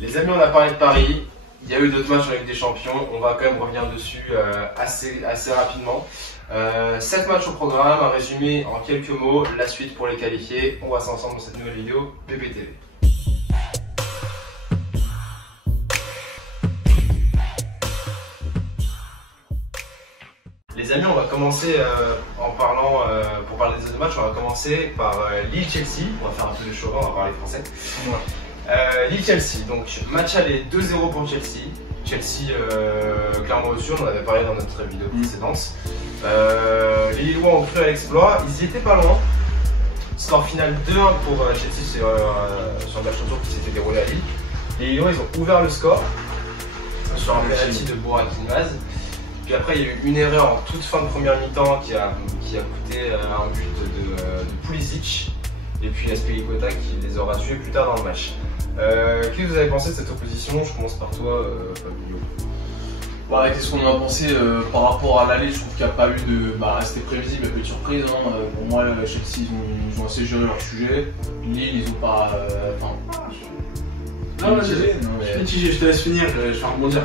Les amis, on a parlé de Paris. Il y a eu d'autres matchs en Ligue des Champions. On va quand même revenir dessus assez rapidement. 7 matchs au programme, un résumé en quelques mots, la suite pour les qualifiés. On va voir ça ensemble dans cette nouvelle vidéo PPTV. Les amis, on va commencer en parlant, pour parler des autres matchs, on va commencer par Lille-Chelsea. On va faire un peu de chauvin, on va parler français. Lille-Chelsea, donc match aller 2-0 pour Chelsea. Chelsea clairement au-dessus, on en avait parlé dans notre vidéo précédente. Les Lillois ont cru à l'exploit, ils y étaient pas loin. Score final 2-1 pour Chelsea sur le match retour qui s'était déroulé à Lille. Les Lillois, ils ont ouvert le score sur un penalty de Burak Yilmaz. Puis après, il y a eu une erreur en toute fin de première mi-temps qui a coûté un but de Pulisic. Et puis Azpilicueta qui les aura tués plus tard dans le match. Qu'est-ce que vous avez pensé de cette opposition? Je commence par toi, Fabio. Bah, qu'est-ce qu'on en a pensé par rapport à l'aller? Je trouve qu'il n'y a pas eu de. Bah, c'était prévisible, il n'y a pas eu de surprise. Hein. Pour moi, Chelsea, ils ont assez géré leur sujet. Lille, ils ont pas. Non, je suis mitigé, je te laisse finir, je vais rebondir.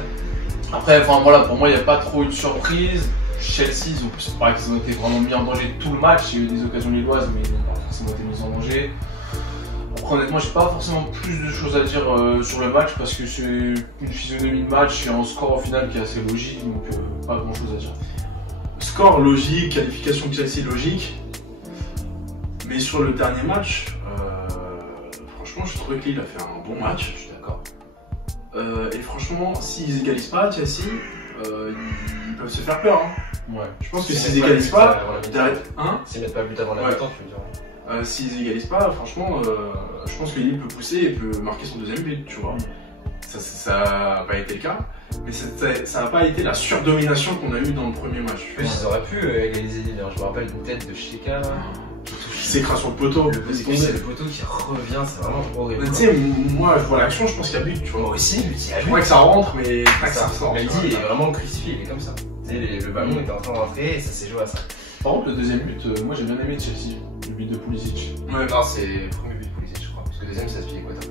Après, voilà, pour moi, il n'y a pas trop eu de surprise. Chelsea, c'est pareil qu'ils ont été vraiment mis en danger tout le match. Il y a eu des occasions lilloises, mais ils n'ont pas forcément été mis en danger. Après, honnêtement, j'ai pas forcément plus de choses à dire sur le match parce que c'est une physionomie de match et un score au final qui est assez logique, donc pas grand chose à dire. Score logique, qualification de Chelsea logique. Mais sur le dernier match, franchement, je trouvais que Lille a fait un bon match. Je suis d'accord. Et franchement, s'ils égalisent pas Chelsea, ils peuvent se faire peur. Hein. Ouais. Je pense que s'ils égalisent pas, s'ils mettent pas but avant la mi-temps, tu veux dire. S'ils égalisent pas, franchement, je pense que Lille peut pousser et peut marquer son deuxième but, tu vois. Ça n'a pas été le cas, mais ça n'a pas été la surdomination qu'on a eue dans le premier match. En plus, ils auraient pu égaliser Lille. Je me rappelle d'une tête de Cheka qui s'écrase sur le poteau. C'est le poteau qui revient, c'est vraiment horrible. Tu sais, moi je vois l'action, je pense qu'il y a but, tu vois. Moi aussi, je crois que ça rentre, mais pas que ça ressort. Mais il est vraiment crucifié, il est comme ça. Le ballon était en train d'entrer et ça s'est joué à ça. Par contre, le deuxième but, moi j'ai bien aimé de Chelsea, le but de Pulisic. Ouais, non, c'est le premier but de Pulisic, je crois. Parce que le deuxième, c'est Azpilicueta.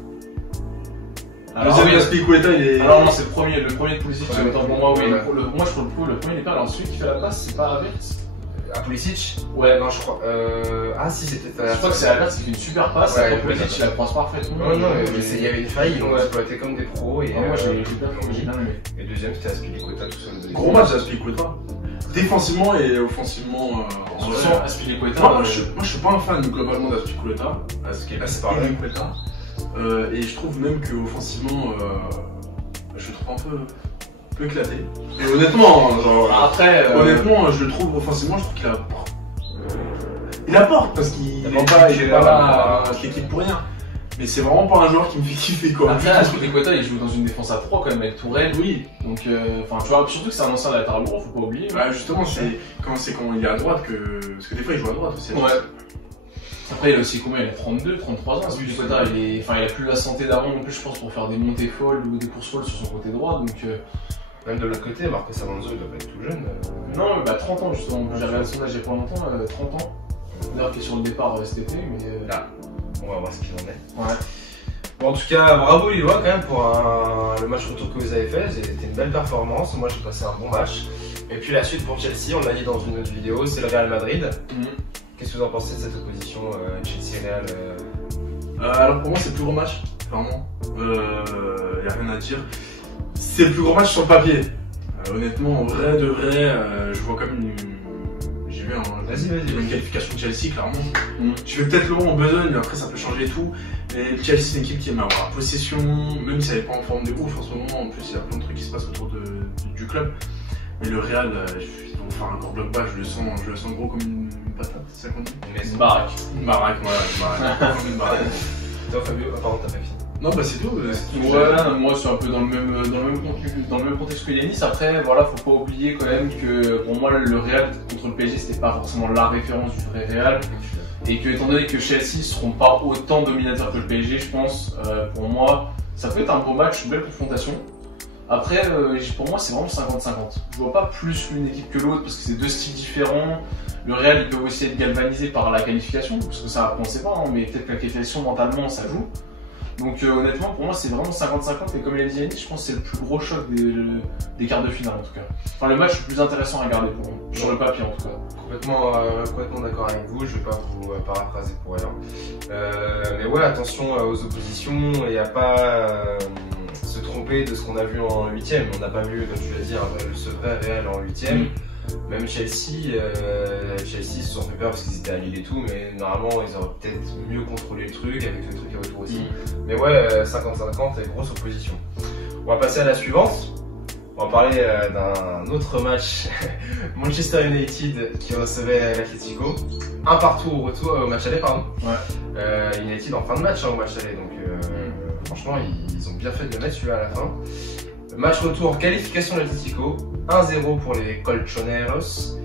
Le deuxième, Azpilicueta, il est. Alors non, c'est le premier de Pulisic, ouais, autant pour moi, oui. Moi je trouve le premier, il est pas. Alors celui qui fait la passe, c'est pas Havertz. À Pulisic? Ouais, non, je crois. Ah, si, c'est peut-être. Je crois que c'est Havertz qui fait une super passe, ouais, Pulisic il la croise parfaitement. Non, mais il y avait une faille, ils l'ont exploité comme des pros. Et moi j'ai bien aimé. Et le deuxième, c'était Azpilicueta tout seul. Gros match d'Azpilicueta. Défensivement et offensivement. Azpilicueta. Moi, je suis pas un fan globalement d'Azpilicueta. Et je trouve même qu'offensivement, je le trouve un peu éclaté. Et honnêtement, honnêtement, je le trouve offensivement, je trouve qu'il apporte. Il apporte parce qu'il n'est pas là à l'équipe pour rien. Mais c'est vraiment pas un joueur qui me fait kiffer quoi. Après, Azpilicueta il joue dans une défense à 3 quand même avec Tourelle. Oui. Donc, tu vois, surtout que c'est un ancien latéral droit, faut pas oublier. Bah, justement, c'est quand il est à droite que. Parce que des fois il joue à droite aussi. Ouais. Après, il a aussi combien? Il a 32, 33 ans. Azpilicueta, il a plus la santé d'avant non plus, je pense, pour faire des montées folles ou des courses folles sur son côté droit. Donc, même de l'autre côté, Marcos Alonso, il doit pas être tout jeune. Non, 30 ans justement. J'ai regardé son âge il y a pas longtemps, 30 ans. D'ailleurs, qui est sur le départ cet été, mais. Là, on va voir ce qu'il en est. Ouais. Bon, en tout cas, bravo Lillois quand même pour le match retour que vous avez fait. C'était une belle performance. Moi, j'ai passé un bon match. Et puis la suite pour Chelsea, on l'a dit dans une autre vidéo, c'est le Real Madrid. Qu'est-ce que vous en pensez de cette opposition Chelsea-Real Alors pour moi, c'est le plus gros match, clairement. Y a rien à dire. C'est le plus gros match sur le papier. Honnêtement, en vrai de vrai, je vois comme une. J'ai vu une qualification de Chelsea, clairement. Je vais peut-être loin en besogne, mais après ça peut changer tout. Mais Chelsea, c'est une équipe qui aime avoir la possession, même si elle n'est pas en forme de ouf en ce moment. En plus, il y a plein de trucs qui se passent autour du club. Mais le Real, ils vont faire un core bloc bas, je le sens gros comme une patate, c'est ça qu'on dit? Une baraque. Une baraque, voilà, une baraque. Toi, Fabio, apparemment, t'as pas fini. Non, bah c'est tout. Ouais, moi c'est un peu dans le même contexte que Yanis. Après, voilà, faut pas oublier quand même que pour moi le Real contre le PSG c'était pas forcément la référence du vrai Real. Et que étant donné que Chelsea seront pas autant dominateurs que le PSG, je pense, pour moi, ça peut être un beau match, une belle confrontation. Après, pour moi, c'est vraiment 50-50. Je vois pas plus l'une équipe que l'autre parce que c'est deux styles différents. Le Real, ils peuvent aussi être galvanisés par la qualification, parce que ça, on sait pas, hein, mais peut-être que la qualification mentalement, ça joue. Donc honnêtement, pour moi, c'est vraiment 50-50. Et comme il a dit Yannick, je pense que c'est le plus gros choc des quarts de finale en tout cas. Enfin, le match le plus intéressant à regarder pour moi, sur le papier en tout cas. Complètement d'accord avec vous, je vais pas vous paraphraser pour rien. Mais ouais, attention aux oppositions, il n'y a pas se tromper de ce qu'on a vu en 8ème. On n'a pas vu, comme tu l'as dit, ce vrai Real en 8ème. Même Chelsea, ils se sont fait peur parce qu'ils étaient à Lille et tout, mais normalement ils auraient peut-être mieux contrôlé le truc avec le truc autour aussi. Mais ouais, 50-50 et grosse opposition. On va passer à la suivante. On va parler d'un autre match, Manchester United qui recevait l'Atlético. Un partout au match aller, pardon. Ouais. United en fin de match au match aller, donc franchement ils ont bien fait de le mettre celui-là à la fin. Match retour, qualification de l'Atlético, 1-0 pour les Colchoneros.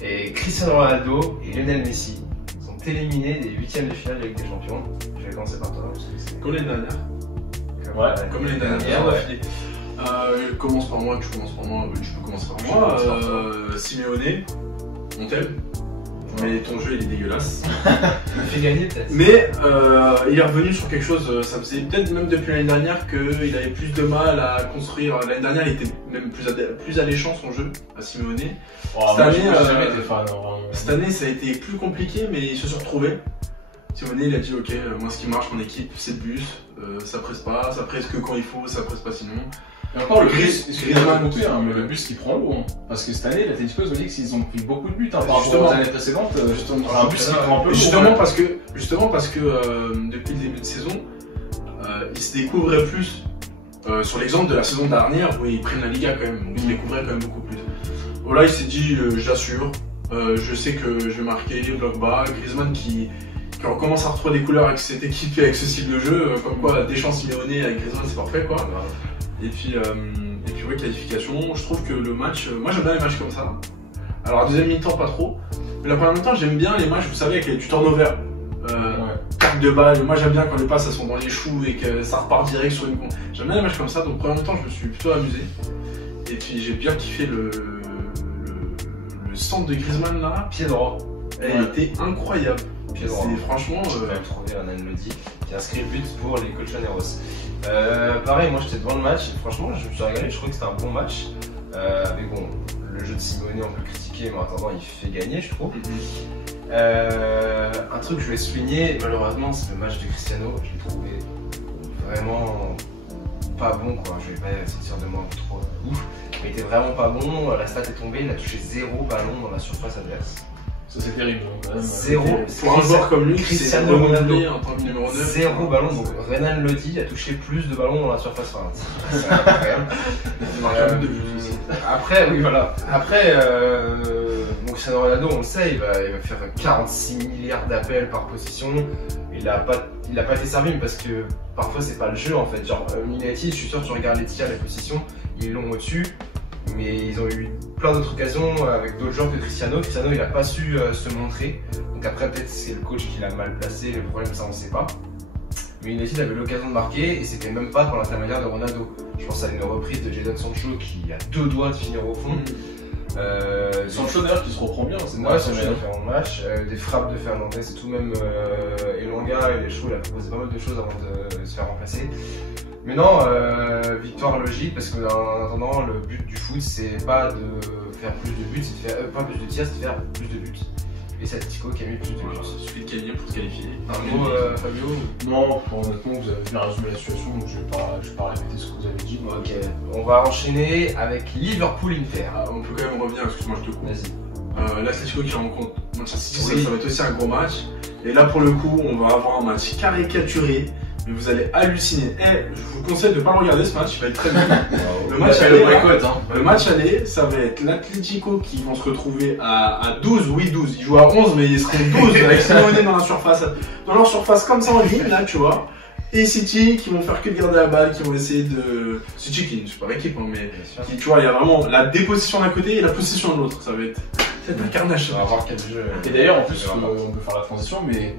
Et Cristiano Ronaldo et Lionel Messi sont éliminés des 8ème de finale de Ligue des Champions. Je vais commencer par toi. Comme l'année dernière. Ouais, comme l'année dernière. Je commence par moi, tu commences par moi, tu peux commencer par moi. Simeone, on t'aime. Mais ton jeu il est dégueulasse. Il fait gagner peut-être. Mais il est revenu sur quelque chose, ça faisait peut-être même depuis l'année dernière qu'il avait plus de mal à construire. L'année dernière il était même plus alléchant son jeu à Simeone. Cette année ça a été plus compliqué mais il se sont retrouvés. Simeone il a dit ok, moi ce qui marche en équipe c'est le bus, ça presse pas, ça presse que quand il faut, ça presse pas sinon. Et encore le bus, excusez-moi de couper, mais le bus qui prend l'eau. Parce que cette année, l'Atlético, je me dis qu'ils ont pris beaucoup de buts par rapport aux années précédentes. Un bus qui prend un peu l'eau. Justement parce que depuis le début de saison, ils se découvraient plus. Sur l'exemple de la saison dernière où ils prennent la Liga quand même, donc ils découvraient quand même beaucoup plus. Voilà, il s'est dit j'assure, je sais que je vais marquer, bloc bas, Griezmann qui recommence à retrouver des couleurs avec cette équipe et avec ce style de jeu, comme quoi Deschamps Simeone avec Griezmann c'est parfait quoi. Et puis ouais, qualification, je trouve que le match, moi j'aime bien les matchs comme ça. Alors la deuxième mi-temps pas trop, mais la première mi-temps j'aime bien les matchs, vous savez, avec du turnover. Claque de balle, moi j'aime bien quand les passes elles sont dans les choux et que ça repart direct sur une compte. J'aime bien les matchs comme ça, donc première mi-temps je me suis plutôt amusé. Et puis j'ai bien kiffé le centre de Griezmann là, pied droit. Il était incroyable. C'est franchement. J'ai même trouvé un Lodi qui a inscrit le but pour les Colchoneros. Pareil, moi j'étais devant le match et franchement je me suis régalé, je trouvais que c'était un bon match. Mais bon, le jeu de Simeone on peut le critiquer, mais en attendant il fait gagner je trouve. Un truc que je vais souligner, malheureusement, c'est le match de Cristiano. Je l'ai trouvé vraiment pas bon quoi. Je vais pas sortir de moi trop ouf, mais il était vraiment pas bon. La stat est tombée, il a touché 0 ballon dans la surface adverse. Ça c'est terrible quand même. 0 pour un joueur comme lui, Cristiano Ronaldo en tant que numéro 9. 0 ballon, donc Renan Lodi a touché plus de ballons dans la surface. C'est incroyable. Il marque un but de but aussi. Après, oui voilà. Après, Cristiano Ronaldo, on le sait, il va faire 46 milliards d'appels par possession. Il a pas été servi, mais parce que parfois c'est pas le jeu en fait. Genre United, je suis sûr que tu regardes les tirs, les positions, ils l'ont au-dessus. Mais ils ont eu plein d'autres occasions avec d'autres joueurs que Cristiano. Cristiano il a pas su se montrer. Donc après peut-être c'est le coach qui l'a mal placé, le problème ça on sait pas. Mais United avait l'occasion de marquer et c'était même pas par l'intermédiaire de Ronaldo. Je pense à une reprise de Jadon Sancho qui a 2 doigts de finir au fond. Sancho d'ailleurs qui se reprend bien, c'est ouais, Sancho a fait un match, des frappes de Fernandez et tout, même Elanga et les choux, il a proposé pas mal de choses avant de se faire remplacer. Mais non, victoire logique parce que en attendant, le but du foot c'est pas de faire plus de buts, c'est de faire pas plus de tirs, c'est de faire plus de buts. Et c'est Atlético qui a mis plus de buts. Il suffit de gagner pour se qualifier. Un mot, Fabio? Non, honnêtement, vous avez bien résumé la situation, donc je vais pas répéter ce que vous avez dit. Ok, on va enchaîner avec Liverpool-Inter. On peut quand même revenir, excuse-moi, je te coupe. Vas-y. L'Atlético qui rencontre Manchester City, ça va être aussi un gros match. Et là, pour le coup, on va avoir un match caricaturé. Mais vous allez halluciner. Je vous conseille de ne pas le regarder ce match, il va être très bien. Le match aller, ça va être l'Atlético qui vont se retrouver à 12, oui 12, ils jouent à 11 mais ils seront 12 avec Simeone dans la surface, dans leur surface comme ça en ligne là tu vois. Et City qui vont faire que de garder la balle, qui vont essayer de... City qui est une super équipe hein, mais qui, tu vois, il y a vraiment la dépossession d'un côté et la possession de l'autre, ça va être... C'est un carnage. On va voir quel jeu. Et d'ailleurs, en plus, on peut faire la transition, mais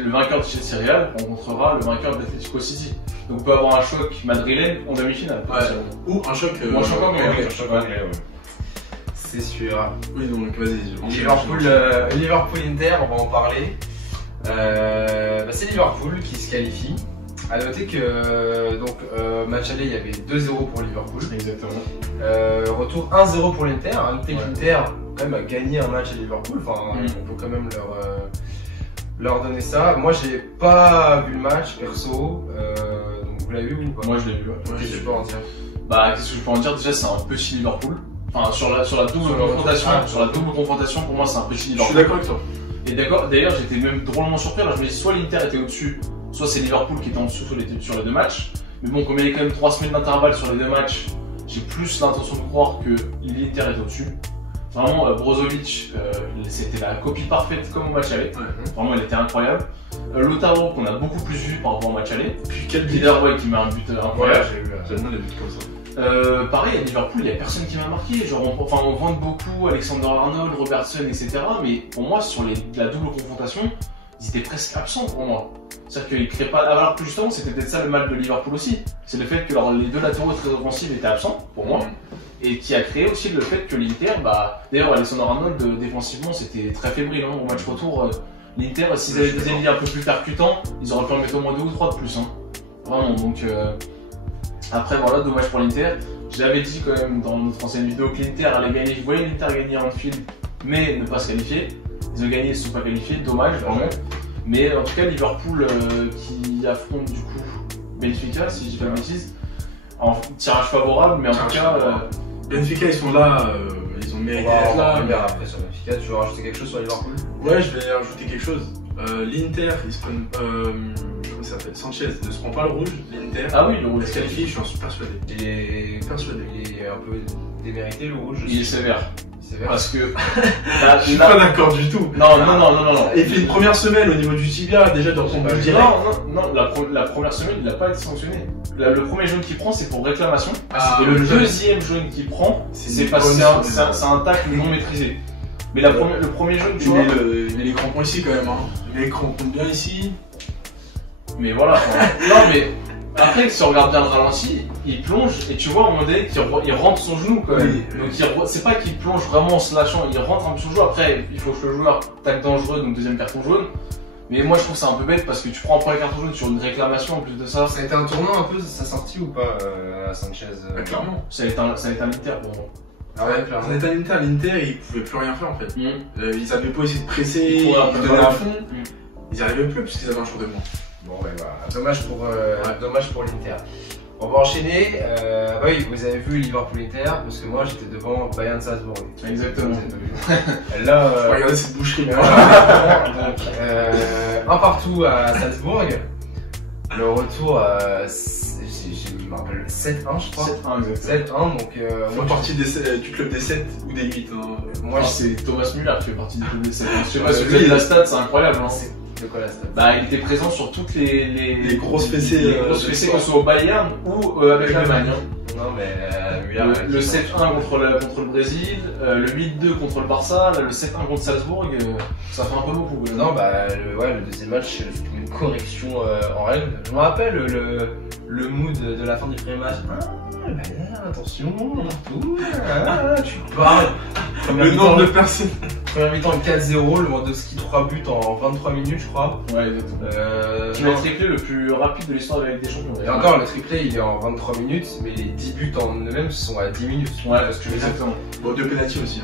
le vainqueur de Chelsea Real rencontrera le vainqueur de l'Atlético City. Donc on peut avoir un choc madrilène en demi-finale. Ouais. Ou un choc. Anglais. C'est sûr. Oui, donc vas-y. Liverpool-Inter, on va en parler. C'est Liverpool qui se qualifie. À noter que match aller, il y avait 2-0 pour Liverpool. Exactement. Retour 1-0 pour l'Inter. À noter que l'Inter quand même a gagné un match à Liverpool. Enfin, on peut quand même leur donner ça. Moi, j'ai pas vu le match perso. Donc vous l'avez vu ou pas? Moi, je l'ai vu. Qu'est-ce que tu peux en dire? Bah, qu'est-ce que je peux en dire? Déjà, c'est un petit Liverpool. Enfin, sur la double confrontation, pour moi, c'est un petit Je Liverpool. suis d'accord avec toi. Et d'accord, d'ailleurs, j'étais même drôlement surpris. Alors, je me dis, soit l'Inter était au-dessus, soit c'est Liverpool qui était en dessous sur les deux matchs. Mais bon, comme il y a quand même 3 semaines d'intervalle sur les deux matchs, j'ai plus l'intention de croire que l'Inter est au-dessus. Vraiment, Brozovic, c'était la copie parfaite comme au match aller. Vraiment, elle était incroyable. Lautaro, qu'on a beaucoup plus vu par rapport au match aller. Puis quel Leader, qui met un but incroyable. j'ai vu. J'aime bien les buts comme ça. Pareil, à Liverpool, il n'y a personne qui m'a marqué. Genre, on vante beaucoup Alexander-Arnold, Robertson, etc. Mais pour moi, sur la double confrontation, ils étaient presque absents pour moi. C'est-à-dire qu'ils ne créaient pas. Alors que justement, c'était peut-être ça le mal de Liverpool aussi. C'est le fait que les deux latéraux très offensifs étaient absents, pour moi. Et qui a créé aussi le fait que l'Inter, d'ailleurs, Alexander-Arnold, défensivement, c'était très fébrile. Au match retour, l'Inter, s'ils avaient des ailiers un peu plus percutants, ils auraient pu en mettre au moins 2 ou 3 de plus. Vraiment, donc. Après, voilà, dommage pour l'Inter. J'avais dit quand même dans notre ancienne vidéo que l'Inter allait gagner. Je voyais l'Inter gagner en Anfield, mais ne pas se qualifier. Ils ont gagné, ils ne se sont pas qualifiés, dommage vraiment. Mais en tout cas, Liverpool qui affronte du coup Benfica, si je dis pas de bêtises, en tirage favorable, mais en tout cas. Benfica, ils sont là, ils ont mérité d'être là. Après, sur Benfica, tu veux rajouter quelque chose sur Liverpool? Ouais, je vais rajouter quelque chose. L'Inter, ils se prennent. Comment ça s'appelle? Sanchez ne se prend pas le rouge, l'Inter. Ah oui, le rouge. Il se qualifie, je suis persuadé. Il est un peu démérité le rouge. Il est sévère. Parce que. Je suis pas d'accord du tout. Non. Il fait une première semaine au niveau du tibia, déjà de retomber direct. Non, la première semaine, il n'a pas été sanctionné. Le premier jaune qu'il prend, c'est pour réclamation. Ah, et le deuxième jaune qu'il prend, c'est parce que c'est un tacle non maîtrisé. Mais le premier jaune, tu vois. Il met les crampons ici quand même. Il met les crampons bien ici. Mais voilà. Non, mais après, si on regarde bien le ralenti, il plonge et tu vois à un moment donné qu'il rentre son genou quand même. Donc c'est pas qu'il plonge vraiment en se lâchant, il rentre un peu son genou. Après, il faut que le joueur tacle dangereux, donc deuxième carton jaune. Mais moi je trouve ça un peu bête parce que tu prends un premier carton jaune sur une réclamation en plus de ça. Ça a été un tournant un peu sa sortie ou pas à Sanchez? Clairement. Ça a été un Inter pour moi. Ah ouais, clairement. On était à l'Inter, ils pouvaient plus rien faire en fait. Ils avaient pas essayé de presser, ils donner à fond. Ils n'y arrivaient plus puisqu'ils avaient un jour de moins. Bon, ouais, voilà. Dommage pour l'Inter. On va enchaîner. Oui, vous avez vu Liverpool-Inter parce que moi j'étais devant Bayern-Salzbourg. Exactement. Là, regardez cette boucherie. Donc, un partout à Salzbourg. Le retour, je me rappelle 7-1, je crois. 7-1, donc. Moi, partie du club des 7 ou des 8. Moi, c'est Thomas Müller qui fait partie du club des 7. Je sais pas si vous avez la stat, c'est incroyable. De quoi la stat? Il était présent sur toutes les grosses fessées, que ce soit au Bayern ou avec l'Allemagne. Non, mais le 7-1 contre le Brésil, le 8-2 contre le Barça, le 7-1 contre Salzbourg, ça fait un peu beaucoup. Non, le deuxième match, une correction en règle. Je me rappelle le mood de la fin du premier match. Attention, partout, tu parles. Le nombre de personnes. Première mi-temps 4-0, Lewandowski 3 buts en 23 minutes, je crois. Ouais, exactement. C'est le triplé le plus rapide de l'histoire de la Ligue des Champions. Et encore, le triplé il est en 23 minutes, mais les 10 buts en eux-mêmes sont à 10 minutes. Ouais, parce que exactement. Bon, 2 pénaltys aussi.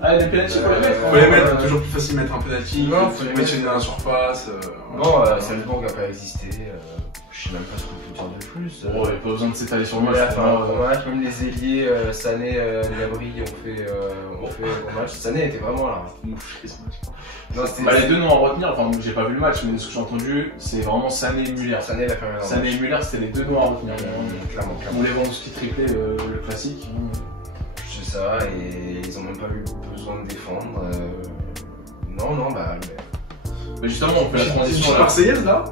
Ah, les pénaltys, faut les mettre. Faut les mettre, toujours plus facile de mettre un pénalty. Non, faut les mettre dans la surface. Non, Salzbourg n'a pas existé. Je sais même pas ce qu'on peut dire de plus. Ouais, pas besoin de s'étaler sur le match. Même les ailiers, Sané, Gnabry ont fait bon match. Sané était vraiment là. Les deux noms à retenir, enfin j'ai pas vu le match, mais de ce que j'ai entendu, c'est vraiment Sané et Müller. Sané l'a fait un Sané et Müller, c'était les deux noms à retenir. Clairement. On les Lewandowski triplé, le classique. C'est ça, et ils ont même pas eu besoin de défendre. Non, Mais justement, on fait la transition là. Marseillaise là?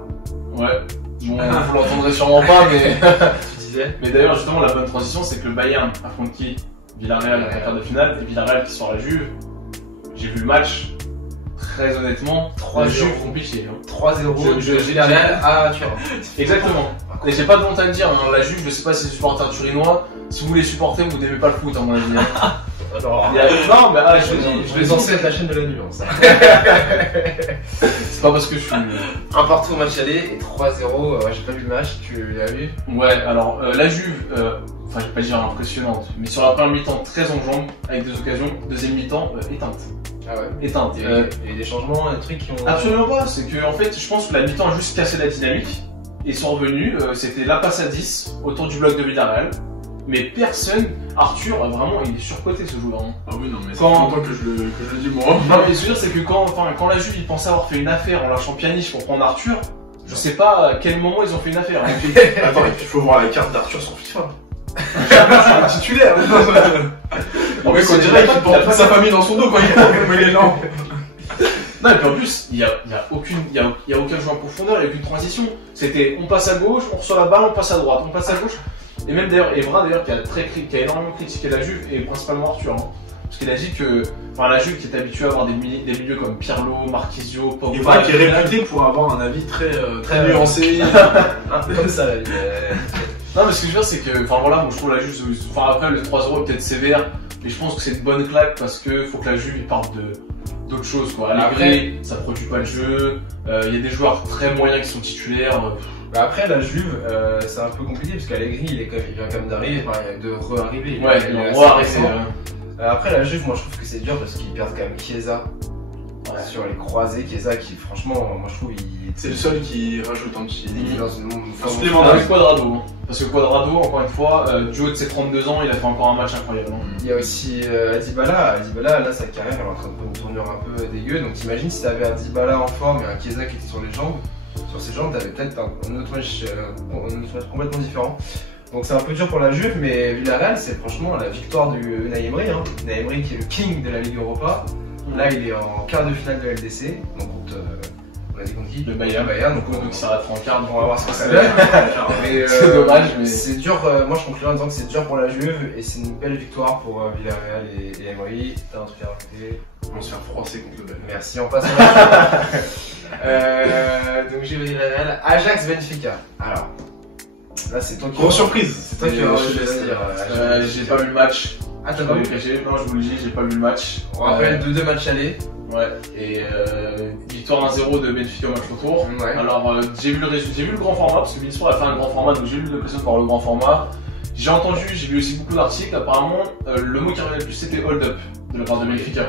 Ouais. Bon, vous l'entendrez sûrement pas, mais. Tu disais. Mais d'ailleurs, justement, la bonne transition, c'est que le Bayern affronte qui? Villarreal en quart de finale, et Villarreal qui sort la Juve. J'ai vu le match. Très honnêtement, 3 Juves compliqués. 3-0, Villarreal à Turin. Exactement. Mais j'ai pas de honte à le dire, hein. La Juve, je sais pas si c'est supporter turinois, si vous les supportez, vous n'aimez pas le foot, à mon avis. Hein. Alors, non, mais je le dis, je vais lancer la chaîne de la nuance. C'est pas parce que je suis. Un partout au match aller et 3-0, j'ai pas vu le match, tu l'as vu? Ouais, alors la Juve, enfin je vais pas dire impressionnante, mais sur la première mi-temps très en jambes, avec des occasions, deuxième mi-temps éteinte. Ah ouais? Éteinte. Il y a eu des changements, des trucs qui ont... Absolument pas, c'est que en fait je pense que la mi-temps a juste cassé la dynamique, et sont revenus, c'était la passe à 10 autour du bloc de Villarreal. Mais personne, Arthur, vraiment, il est surcoté ce joueur. Hein. Ah oui, non, mais c'est longtemps que je le dis moi. Non, mais sûr, c'est que quand la Juve, ils pensaient avoir fait une affaire en lâchant Pjanic pour prendre Arthur, je sais pas à quel moment ils ont fait une affaire. Hein. Attends, il faut voir la carte d'Arthur sur FIFA. C'est un titulaire. En fait, on dirait qu'il porte sa famille dans son dos quand il est lent. Non, et puis en plus, il y a aucun jeu en profondeur, il n'y a aucune transition. C'était on passe à gauche, on reçoit la balle, on passe à droite, on passe à gauche. Et même d'ailleurs, Evra qui a énormément critiqué la Juve, et principalement Arthur. Hein. Parce qu'il a dit que la Juve qui est habituée à avoir des milieux comme Pirlo, Marquisio, Pogba. Evra qui est réputé pour avoir un avis très nuancé. Comme ça, la vie. Non, mais ce que je veux dire, c'est que, moi je trouve la Juve, après le 3-0 est peut-être sévère, mais je pense que c'est une bonne claque parce que faut que la Juve parte d'autres choses, quoi. Allegri, ça produit pas le jeu, il y a des joueurs très moyens qui sont titulaires. Bah après la Juve, c'est un peu compliqué parce qu'Allegri il vient quand même d'arriver, de re-arriver. Ouais, il est re-arrivé. Après la Juve, moi je trouve que c'est dur parce qu'ils perdent quand même Chiesa sur les croisés. Chiesa qui franchement, moi je trouve c'est le seul qui rajoute un petit dans une supplément avec Quadrado. Hein. Parce que Quadrado, encore une fois, du haut de ses 32 ans, il a fait encore un match incroyable. Hein. Il y a aussi Dybala. Dybala, là sa carrière elle est en train de prendre une tournure un peu dégueu. Donc t'imagines si t'avais un Dybala en forme et un Chiesa qui était sur les jambes. Sur ses jambes, t'avais peut-être un autre match complètement différent. Donc c'est un peu dur pour la Juve, mais Villarreal, c'est franchement la victoire du Unai Emery. Hein. Unai Emery qui est le king de la Ligue Europa. Là, il est en quart de finale de LDC. Donc on a dit contre qui? Le Bayern. Donc il s'arrêtera en quart. On va voir ce que ça donne. C'est dommage, mais c'est dur. Moi, je conclurai en disant que c'est dur pour la Juve et c'est une belle victoire pour Villarreal et Emery. T'as un truc à rajouter? On se fait froisser contre le Bayern. Merci, on passe donc j'ai Villarreal, Ajax Benfica. Alors, là c'est toi qui... Grosse surprise. C'est toi qui vas dire. J'ai pas vu le match. Ah t'as pas vu? Non, je vous le dis, j'ai pas vu le match. On rappelle 2-2 matchs aller. Ouais, et victoire 1-0 de Benfica au match retour. Ouais. Alors j'ai vu le grand format, parce que Beansport a fait un grand format, donc j'ai eu l'occasion de voir le grand format. J'ai entendu, j'ai vu aussi beaucoup d'articles, apparemment le mot qui revenait le plus c'était hold up de la part de Benfica.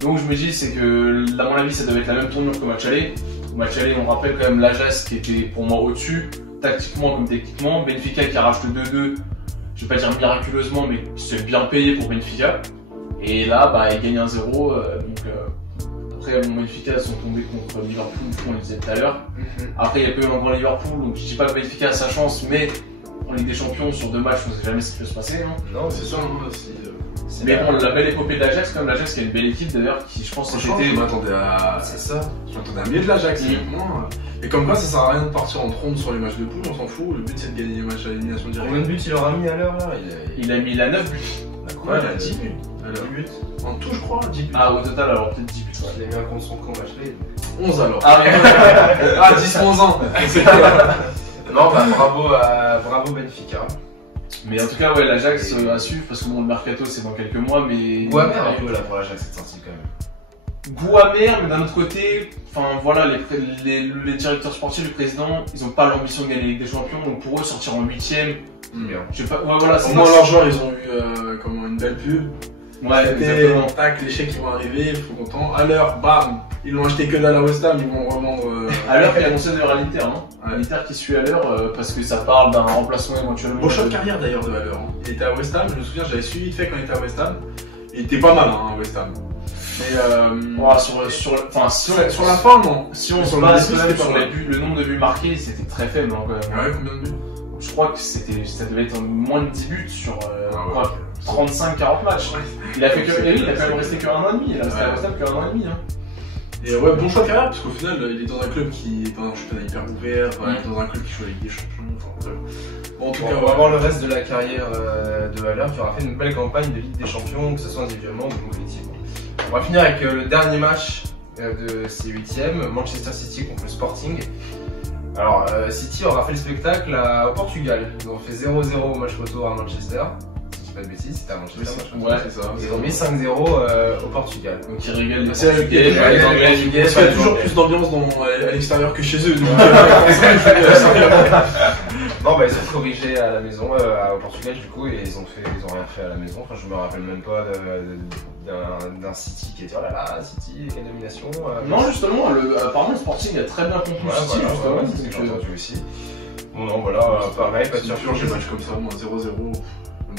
Donc je me dis c'est que à mon avis ça devait être la même tournure qu'au match aller. Au match aller on rappelle quand même l'Ajax qui était pour moi au-dessus, tactiquement comme techniquement. Benfica qui arrache le 2-2, je vais pas dire miraculeusement mais c'est bien payé pour Benfica. Et là il gagne 1-0 après Benfica sont tombés contre Liverpool, on le disait tout à l'heure. Après il y a pas eu encore Liverpool, donc je dis pas que Benfica a sa chance, mais en Ligue des Champions sur 2 matchs on sait jamais ce qui peut se passer. Hein. Non c'est sûr aussi. Mais bon, la belle épopée de l'Ajax, comme l'Ajax qui a une belle équipe d'ailleurs, qui je pense c'était. Je m'attendais à. C'est ça. Je m'attendais à mieux de l'Ajax, Et comme quoi, ça sert à rien de partir en trombe sur les matchs de poule, on s'en fout. Le but c'est de gagner les matchs à élimination directe. Combien de buts il aura mis à l'heure là? Il a 9 buts. Ouais, il a 10 buts. 10 buts. En tout, je crois, 10 buts. Ah, au total, alors peut-être 10 buts. Il a mis un contre son camp match là. 11 alors. Ah, oui. 10, 11 ans. Non, bravo Benfica. Mais en tout cas, ouais, l'Ajax à suivre parce que bon, le mercato c'est dans quelques mois, mais. Goût amer un peu là pour l'Ajax cette sortie quand même. Goût amer, mais d'un autre côté, voilà, les directeurs sportifs, le président, ils ont pas l'ambition de gagner la Ligue des Champions, donc pour eux sortir en 8ème. Je sais pas, ouais, voilà. Au moins leurs joueurs, ils ont eu une belle pub. Ouais, exactement. Tac, les chèques qui vont arriver, ils sont contents. À l'heure, bam, ils l'ont acheté que dalle à West Ham, ils vont revendre. À l'heure, il a annoncé d'ailleurs à l'Inter, hein. L'Inter qui suit à l'heure parce que ça parle d'un remplacement éventuellement. Beau choix de carrière d'ailleurs de Haller. Il était à West Ham, je me souviens, j'avais suivi vite fait quand il était à West Ham. Il était pas mal, hein, à West Ham. Mais sur la fin, non. Si on se base quand même sur les buts, le nombre de buts marqués, c'était très faible, hein, quand même. Ouais, combien de buts? Je crois que ça devait être moins de 10 buts sur 35-40 matchs. Il a quand même resté que 1 an et demi, il a resté à West Ham que 1 an et demi. Hein. Et ouais, bon choix de carrière, parce qu'au final, il est dans un club qui est dans un championnat hyper ouvert, dans un club qui joue la Ligue des Champions. Bon, en tout cas, on va voir le reste de la carrière de Haller qui aura fait une belle campagne de Ligue des Champions, que ce soit individuellement ou collectivement. On va finir avec le dernier match de ces 8ème, Manchester City contre le Sporting. Alors, City aura fait le spectacle au Portugal. Ils ont fait 0-0 au match retour à Manchester. Si je dis pas de bêtises, c'était à Manchester. Ouais, c'est ça. Ils ont mis 5-0 au Portugal. Donc ils régalent les C'est Portugais, les les Anglais, Parce qu'il y a toujours plus d'ambiance à l'extérieur que chez eux. Donc, Bon, bah, ils ont corrigé à la maison, au Portugal, du coup, et ils ont rien fait à la maison. Enfin, je me rappelle même pas d'un City qui était oh là là, City, quelle domination. Non, justement, apparemment le Sporting a très bien compris City, justement. C'est ce que j'ai entendu aussi. Bon, non, voilà, pareil, pas de surprise. Des matchs comme ça, moi 0-0, même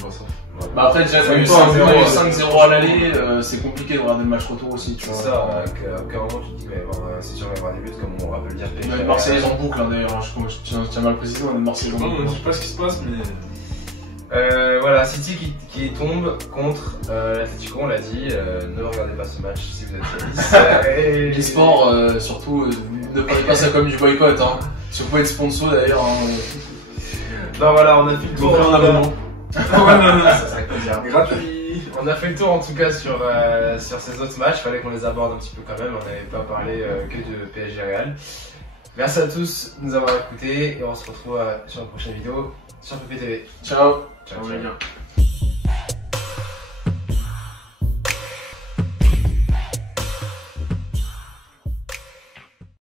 pas ça. Bah après, déjà, quand il y a eu 5-0 à l'aller, c'est compliqué de regarder le match retour aussi, tu C'est vois. ça, qu'à un moment tu te dis, c'est sûr, il va y avoir des buts, comme on va le dire. On est Marseillais en boucle, hein, d'ailleurs, je tiens mal précisé, on est Marseillais en Non, boucle. je sais pas ce qui se passe, mais. Voilà, City qui tombe contre l'Atlético, on l'a dit, ne regardez pas ce match si vous êtes feliz. L'e-sport, surtout, ne prenez pas ça comme du boycott, hein. Si vous pouvez être sponsor d'ailleurs. Hein. Non, voilà, on a fait le tour. Donc, un abonnement. Ça serait plaisir. Gratuit. On a fait le tour en tout cas sur ces autres matchs, fallait qu'on les aborde un petit peu quand même, on n'avait pas parlé que de PSG Real. Merci à tous de nous avoir écoutés et on se retrouve sur une prochaine vidéo sur PPTV. Ciao. Ciao, On ciao. va bien.